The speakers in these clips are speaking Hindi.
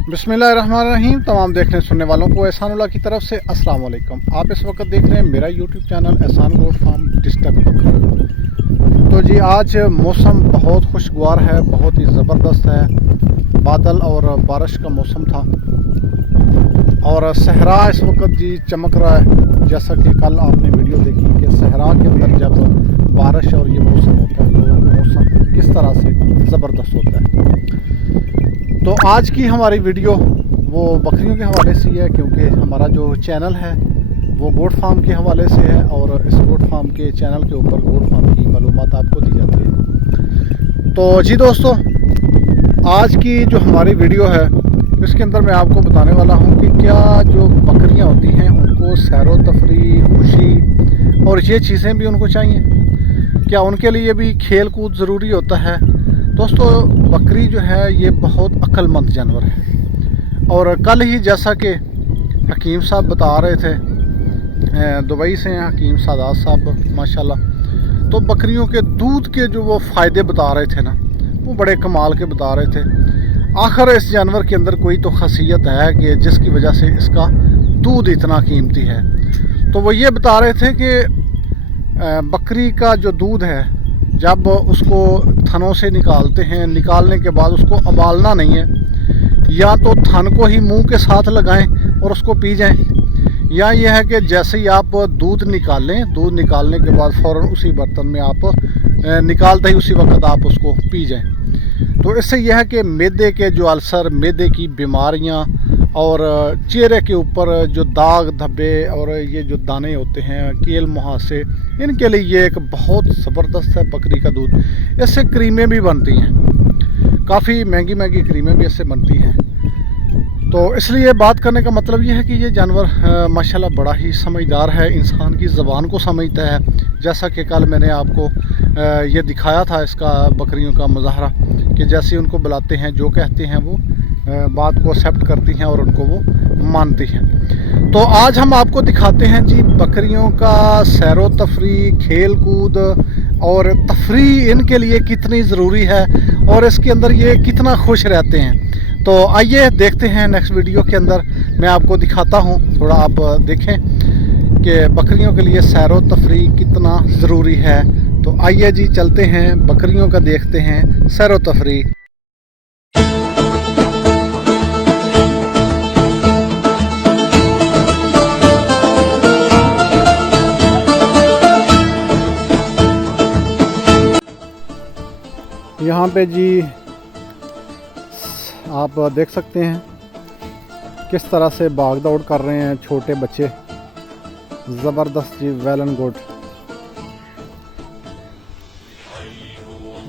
बिस्मिल्लाहिर्रहमानिर्रहीम। तमाम देखने सुनने वालों को एहसानुल्लाह की तरफ से अस्सलाम वालेकुम। आप इस वक्त देख रहे हैं मेरा यूट्यूब चैनल एहसान गोट फार्म डिस्ट्रिक्ट बकरा। तो जी आज मौसम बहुत खुशगवार है, बहुत ही ज़बरदस्त है। बादल और बारिश का मौसम था और सहरा इस वक्त जी चमक रहा है। जैसा कि कल आपने वीडियो देखी कि सहरा के अंदर जब बारिश और ये मौसम होता है तो मौसम किस तरह से ज़बरदस्त होता है। तो आज की हमारी वीडियो वो बकरियों के हवाले से है, क्योंकि हमारा जो चैनल है वो गोट फार्म के हवाले से है और इस गोट फार्म के चैनल के ऊपर गोट फार्म की मालूमात आपको दी जाती है। तो जी दोस्तों, आज की जो हमारी वीडियो है इसके अंदर मैं आपको बताने वाला हूँ कि क्या जो बकरियाँ होती हैं उनको सैरो तफरी, खुशी और ये चीज़ें भी उनको चाहिए, क्या उनके लिए भी खेल कूद ज़रूरी होता है। दोस्तों, बकरी जो है ये बहुत अक्लमंद जानवर है और कल ही जैसा कि हकीम साहब बता रहे थे, दुबई से हैं हकीम सादात साहब माशाल्लाह, तो बकरियों के दूध के जो वो फ़ायदे बता रहे थे ना, वो बड़े कमाल के बता रहे थे। आखिर इस जानवर के अंदर कोई तो खासियत है कि जिसकी वजह से इसका दूध इतना कीमती है। तो वो ये बता रहे थे कि बकरी का जो दूध है जब उसको थनों से निकालते हैं, निकालने के बाद उसको उबालना नहीं है, या तो थन को ही मुंह के साथ लगाएं और उसको पी जाएं, या यह है कि जैसे ही आप दूध निकालें, दूध निकालने के बाद फ़ौरन उसी बर्तन में आप निकालते ही उसी वक्त आप उसको पी जाएं। तो इससे यह है कि मैदे के जो अल्सर, मैदे की बीमारियां और चेहरे के ऊपर जो दाग धब्बे और ये जो दाने होते हैं, कील मुहासे, इनके लिए ये एक बहुत ज़बरदस्त है बकरी का दूध। इससे क्रीमें भी बनती हैं, काफ़ी महंगी महंगी क्रीमें भी इससे बनती हैं। तो इसलिए बात करने का मतलब ये है कि ये जानवर माशाल्लाह बड़ा ही समझदार है, इंसान की ज़बान को समझता है। जैसा कि कल मैंने आपको ये दिखाया था इसका बकरियों का मुजाहरा कि जैसे उनको बुलाते हैं, जो कहते हैं वो बात को एक्सेप्ट करती हैं और उनको वो मानती हैं। तो आज हम आपको दिखाते हैं जी बकरियों का सैरो तफरी, खेल कूद और तफरी इनके लिए कितनी ज़रूरी है और इसके अंदर ये कितना खुश रहते हैं। तो आइए देखते हैं नेक्स्ट वीडियो के अंदर मैं आपको दिखाता हूँ। थोड़ा आप देखें कि बकरियों के लिए सैरो तफरी कितना ज़रूरी है। तो आइए जी चलते हैं, बकरियों का देखते हैं सैरो तफरी। यहाँ पे जी आप देख सकते हैं किस तरह से भाग दौड़ कर रहे हैं छोटे बच्चे, ज़बरदस्त जी, वेल एंड गुड।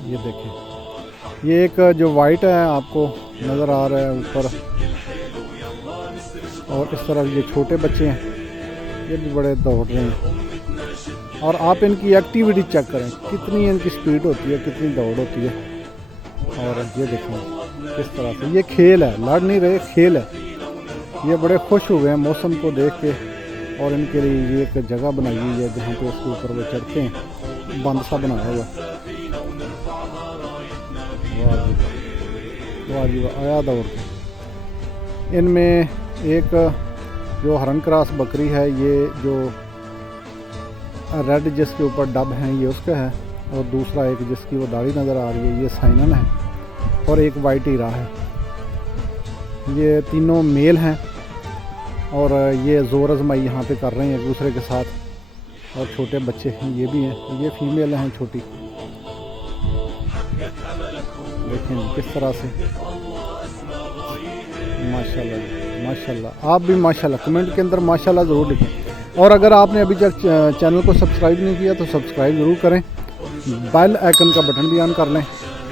ये देखें, ये एक जो वाइट है आपको नज़र आ रहा है ऊपर, और इस तरह ये छोटे बच्चे हैं, ये भी बड़े दौड़ रहे हैं। और आप इनकी एक्टिविटी चेक करें, कितनी इनकी स्पीड होती है, कितनी दौड़ होती है। और ये देखें किस तरह से ये खेल है, लड़ नहीं रहे, खेल है। ये बड़े खुश हुए हैं मौसम को देख के और इनके लिए ये एक जगह बनाई हुई है जहाँ पे उसके ऊपर वो चढ़ते हैं, बंद सा बनाया हुआ। वाह जी वाह, आया दौड़ के। इनमें एक जो हरन क्रॉस बकरी है, ये जो रेड जिसके ऊपर डब हैं ये उसका है, और दूसरा एक जिसकी वो दाढ़ी नज़र आ रही है ये साइनन है, और एक वाइट हीरा है। ये तीनों मेल हैं और ये ज़ोर आज़माई यहाँ पे कर रहे हैं एक दूसरे के साथ, और छोटे बच्चे हैं ये भी हैं, ये फीमेल हैं छोटी। देखें किस तरह से, माशाल्लाह माशाल्लाह। आप भी माशाल्लाह कमेंट के अंदर माशाल्लाह ज़रूर लिखें, और अगर आपने अभी तक चैनल को सब्सक्राइब नहीं किया तो सब्सक्राइब ज़रूर करें, बेल आइकन का बटन भी ऑन कर लें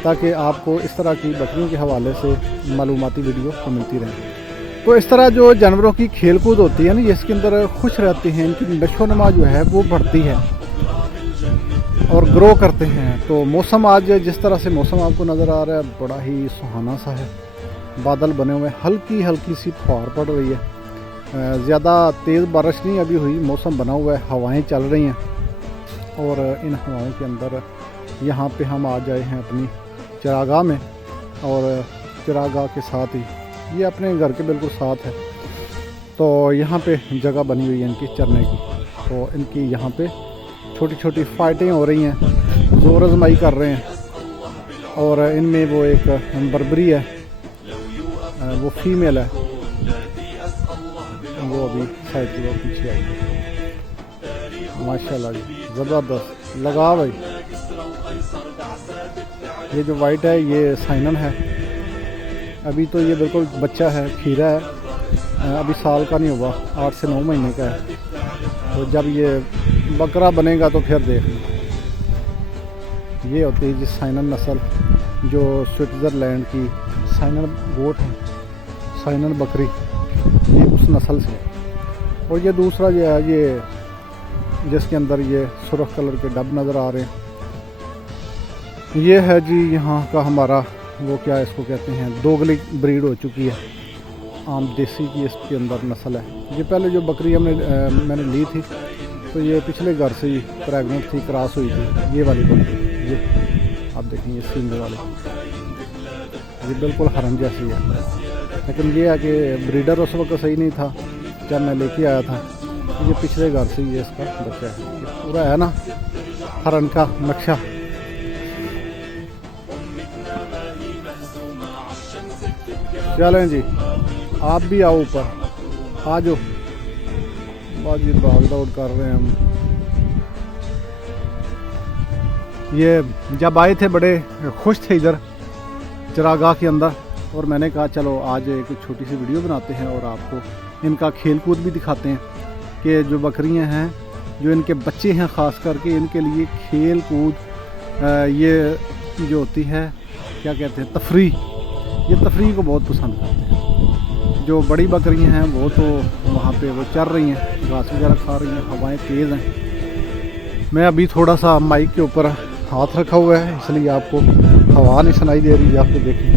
ताकि आपको इस तरह की बकरियों के हवाले से मालूमाती वीडियो तो मिलती रहे। तो इस तरह जो जानवरों की खेल कूद होती है ना, ये इसके अंदर खुश रहते हैं, इनकी नशोनुमा जो है वो बढ़ती है और ग्रो करते हैं। तो मौसम आज जिस तरह से मौसम आपको नज़र आ रहा है बड़ा ही सुहाना सा है, बादल बने हुए, हल्की हल्की सी फुहार पड़ रही है, ज़्यादा तेज़ बारिश नहीं अभी हुई, मौसम बना हुआ है, हवाएं चल रही हैं। और इन हवाओं के अंदर यहाँ पे हम आ जाए हैं अपनी चरागाह में, और चरागाह के साथ ही ये अपने घर के बिल्कुल साथ है। तो यहाँ पे जगह बनी हुई है इनकी चरने की। तो इनकी यहाँ पे छोटी छोटी फाइटें हो रही हैं, जोर आजमाई कर रहे हैं। और इनमें वो एक बर्बरी है, वो फीमेल है, वो अभी साइड की वो पीछे आई है। माशाल्लाह जी ज़बरदस्त लगा भाई। ये जो वाइट है ये साइनन है। अभी तो ये बिल्कुल बच्चा है, खीरा है, अभी साल का नहीं हुआ, 8 से 9 महीने का है। तो जब ये बकरा बनेगा तो फिर देखना। ये होती है जी साइनन नस्ल, जो स्विट्ज़रलैंड की साइनन गोट है, साइनन बकरी, ये उस नस्ल से है। और ये दूसरा जो है ये जिसके अंदर ये सुर्ख कलर के डब नज़र आ रहे हैं, ये है जी यहाँ का हमारा वो क्या इसको कहते हैं, दोगली ब्रीड हो चुकी है। आम देसी की इसके अंदर नस्ल है। ये पहले जो बकरी मैंने ली थी तो ये पिछले घर से ही प्रेगनेंट थी, क्रॉस हुई थी। ये वाली बकरी, ये आप देखें ये सींग वाली, ये बिल्कुल हरम जैसी है। लेकिन ये है कि ब्रीडर उस वक्त सही नहीं था जब मैं लेके आया था। ये पिछले घर से ही ये इसका बच्चा है। ये पूरा है ना हरन का नक्शा। चलें जी, आप भी आओ ऊपर, आ जाओ। बाजी भाग दौड़ कर रहे हैं हम। ये जब आए थे बड़े खुश थे इधर चरागाह के अंदर, और मैंने कहा चलो आज एक छोटी सी वीडियो बनाते हैं और आपको इनका खेल कूद भी दिखाते हैं कि जो बकरियां हैं, जो इनके बच्चे हैं, ख़ास करके इनके लिए खेल कूद ये जो होती है क्या कहते हैं तफरीह, ये तफरीह को बहुत पसंद करते हैं। जो बड़ी बकरियां हैं वो तो वहाँ पे वो चर रही हैं, घास वगैरह खा रही हैं, हवाएं तेज़ हैं। मैं अभी थोड़ा सा माइक के ऊपर हाथ रखा हुआ है, इसलिए आपको हवा नहीं सुनाई दे रही है। आपको देखिए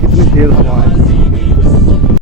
कितनी तेज़ हवा है।